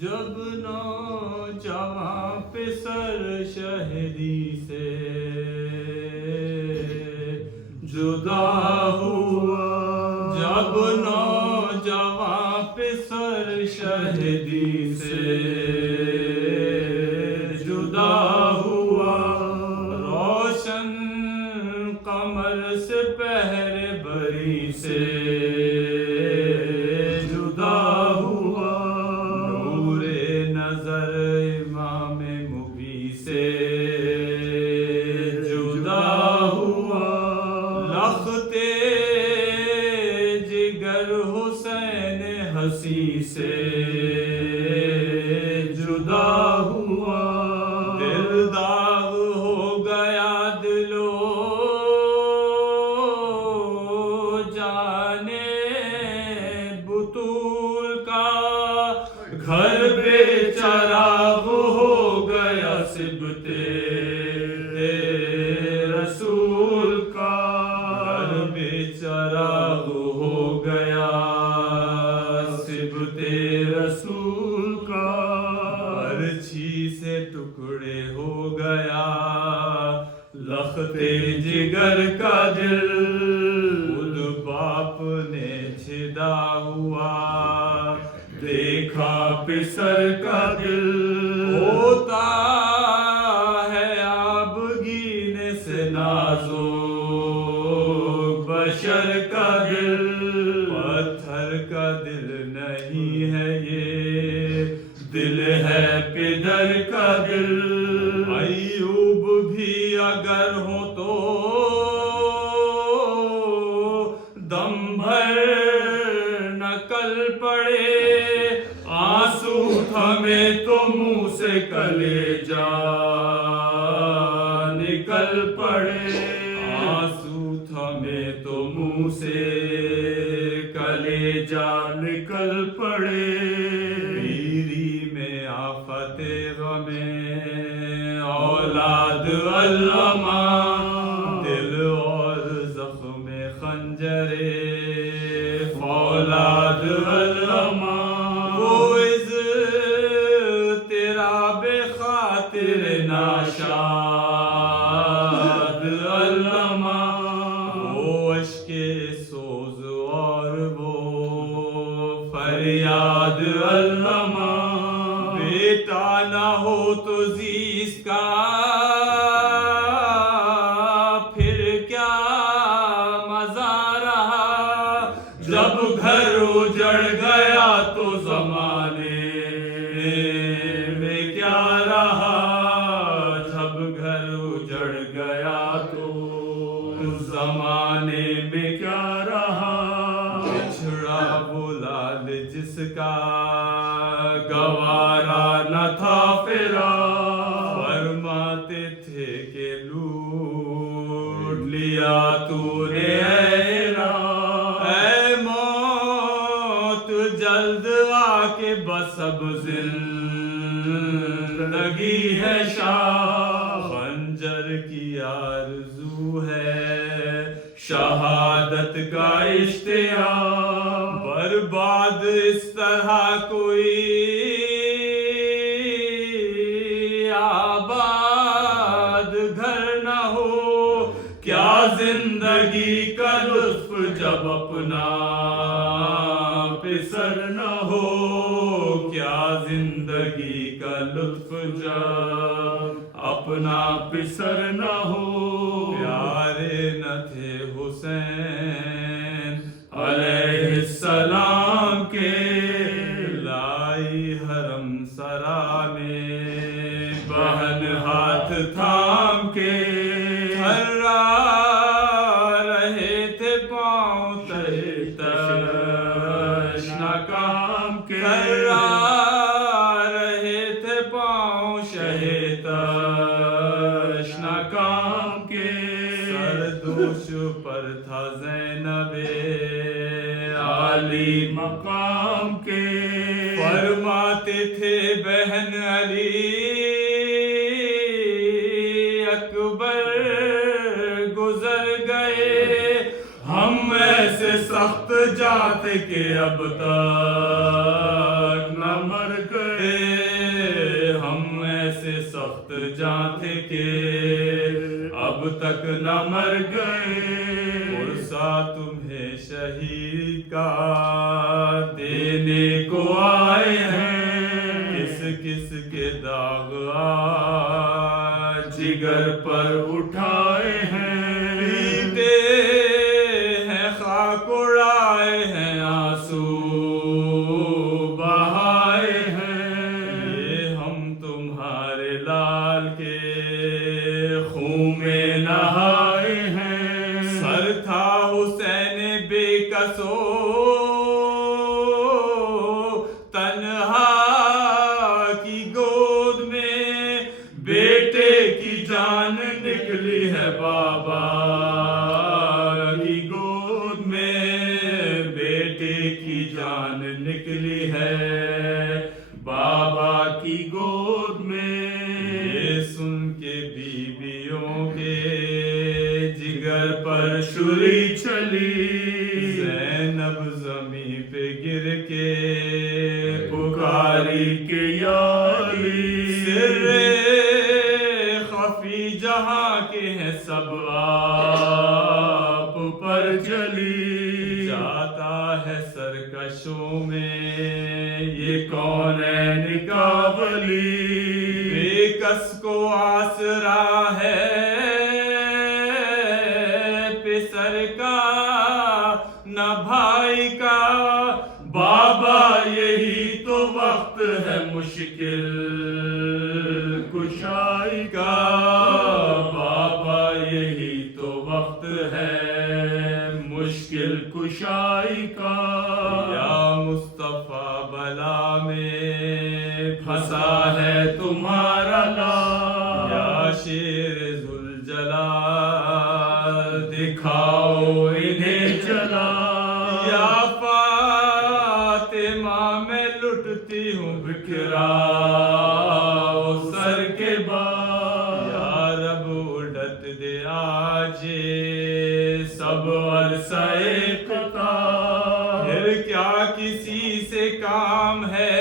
جب نوجواں پسر شہری سے جدا ہوا، جب نوجواں پسر شہری سے جدا ہوا، روشن قمر سے پہر بری سے جدا ہوا، نور نظر امام مبی سے جدا ہوا، لختے جگر حسین حسی سے جدا ہوا، دل داغ ہو گیا دلو جانے بطول کا، گھر بے چراغ ہو گیا سبتے رسول کا، گھر بے چراغ ہو گیا سبتے رسول کا، برچھی سے ٹکڑے ہو گیا لختے جگر کا دل، خود باپ نے چھدا ہوا دیکھا پسر کا دل، ہوتا ہے آبگین سے نازو بشر کا دل، پتھر کا دل نہیں ہے یہ، دل ہے پدر کا دل، ایوب بھی اگر ہو تو دم بھر نکل پڑے، آنسو تھمے تو منہ سے کلیجا نکل پڑے، آنسو تھمے تو منہ سے کلیجا نکل پڑے، پیری میں آفت غم اولاد علامہ، دل اور زخم خنجر فولاد علامہ، وہ اضطراب خاطر ناشاد علامہ، وہ اشک سوز اور وہ فریاد علامہ، بیٹا نہ ہو تو زیست کا پھر کیا مزہ رہا، جب گھر اجڑ گیا تو زمانے میں کیا رہا، جب گھر اجڑ گیا تو زمانے میں کیا رہا، بچھڑا وہ لال جس کا گوارا نہ تھا پھرا، فرماتے تھے کہ لوٹ لیا تو نے اے موت جلد آ کے بس اب زندگی ہے شاہ، خنجر کی آرزو ہے شہادت کا اشتہار، برباد اس طرح کوئی آباد گھر نہ ہو، کیا زندگی کا لطف جب اپنا پسر نہ ہو، کیا زندگی کا لطف جب اپنا پسر نہ ہو، پیارے نہ تھے حسین علیہ السلام کے، لائی حرم سرا میں بہن ہاتھ تھام کے، تھرا رہے تھے پاؤں تشنا کام کے، تھرا رہے تھے پاؤں تشنا کام کے، سردوش پر تھا زینب عالی مقام کے، فرماتے تھے بہن علی اکبر گزر گئے، ہم ایسے سخت جاں تھے کہ اب تک نہ مر گئے، ہم ایسے سخت جاں تھے کہ اب تک نہ مر گئے، پرسا تمہیں شہید کا دینے کو آئے ہیں، کس کس کے داغ آج جگر پر اٹھائے ہیں، پیتے ہیں خاک اڑائے ہیں آنسو بہائے ہیں، یہ ہم تمہارے لال کے خون میں نہائے ہیں، سر تھا حسین بے کسو تنہا کی گود میں، بیٹے کی جان نکلی ہے بابا کی گود میں، بیٹے کی جان نکلی ہے بابا کی گود میں، یہ سن کے بیویوں کے جگر پر چھری چلی، زینب زمین پہ گر کے پکاری کہ یا علی، سر خفی جہاں کے ہیں سب آپ پر جلی، جاتا ہے سرکشوں میں یہ کونین کا ولی، بے کس کو آسرا ہے پسر کا نہ بھائی کا، بابا یہی تو وقت ہے مشکل کشائی کا، بابا یہی تو وقت ہے مشکل کشائی کا، یا مصطفیٰ بلا میں پھنسا ہے تمہارا لال، یا شیر ذوالجلال دکھاؤ انہیں جلا، یا فاطمہ میں لٹتی ہوں بکھرا سر کے بعد، یا رب اڑت دے آج سب عرصہ قطع، پھر کیا کسی سے کام ہے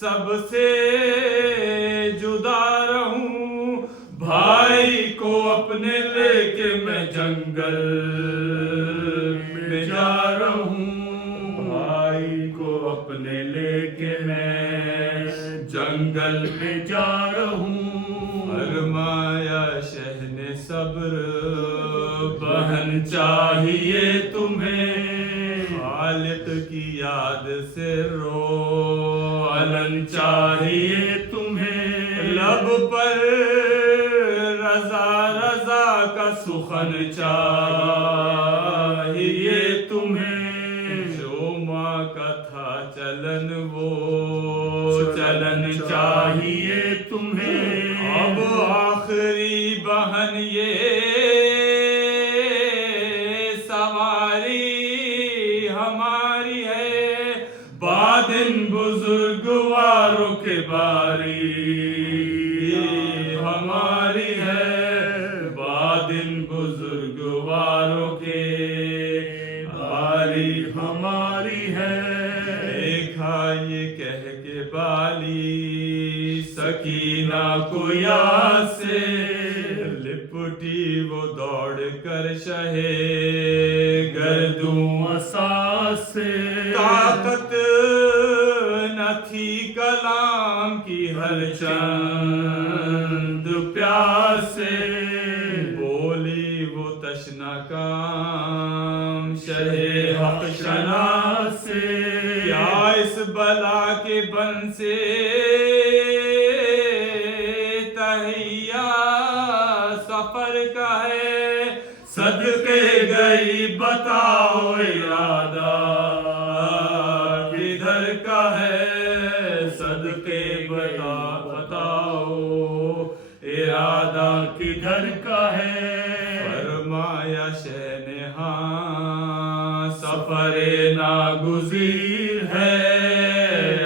سب سے جدا رہوں، بھائی کو اپنے لے کے میں جنگل میں جا رہا ہوں، بھائی کو اپنے لے کے میں جنگل میں جا رہا ہوں، فرمایا شہن صبر بہن چاہیے تمہیں، خالق کی یاد سے رو علن چاہیے تمہیں، لب پر رضا رضا کا سخن چاہیے تمہیں، جو ماں کا تھا چلن وہ چلن چاہیے تمہیں، اب آخری بہن یہ سواری ہماری ہے، بادن بزرگواروں کے باری ہماری ہے، بادن بزرگواروں کے باری ہماری ہے، دیکھا یہ کہہ کے بالی سکینہ کو یاد سے، لپٹی وہ دوڑ کر شہے گردوں اساس سے، طاقت نہ تھی کلام کی ہر چند پیاس سے، بولی وہ تشنا کام شہے حق شناس سے، کیا اس بلا کے بن سے تہیا سفر کا ہے، صدقے گئی بتاؤ ارادہ کدھر کا ہے، صدقے بتاؤ ارادہ کدھر کا ہے، فرمایا شہنہاں سفر ناگزیر ہے،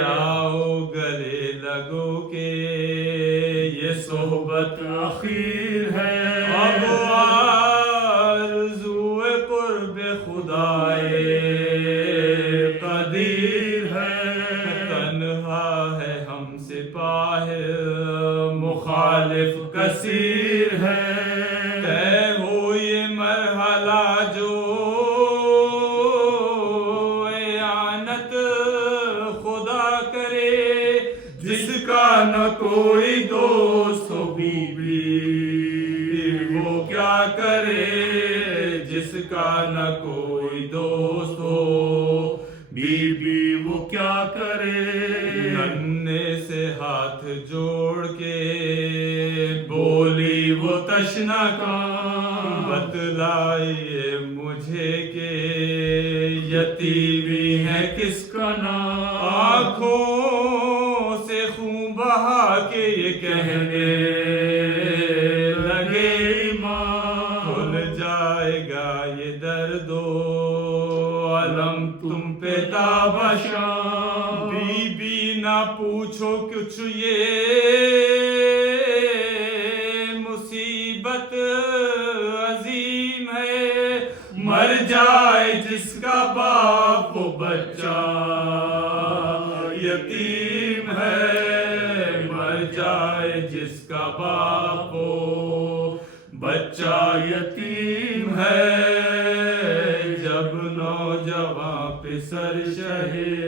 آؤ گلے لگو کے یہ صحبت اخیر ہے، اب آرزو قرب خدائے قدیر ہے، تنہا ہے ہم سپاہ مخالف کثیر ہے، طے ہو یہ مرحلہ جو اعانت خدا کرے، جس کا نہ کوئی دوست ہو بیوی وہ کیا کرے، جس کا نہ کوئی دوست ہو بیوی وہ کیا کرے، ننھے سے ہاتھ جوڑ کے بولی وہ تشنا کام، بتلائیے مجھے کہ یتیمی ہے کس کا نام، آنکھوں سے خون بہا کے یہ کہنے لگے ایمان، کھل جائے گا یہ درد و علم تم پہ تابشاں، بی بی نہ پوچھو کچھ یہ مصیبت عظیم ہے، مر جائے جس کا باپ وہ بچہ یتیم ہے، مر جائے جس کا باپ وہ بچہ یتیم ہے، جب نوجوان پہ سر شہے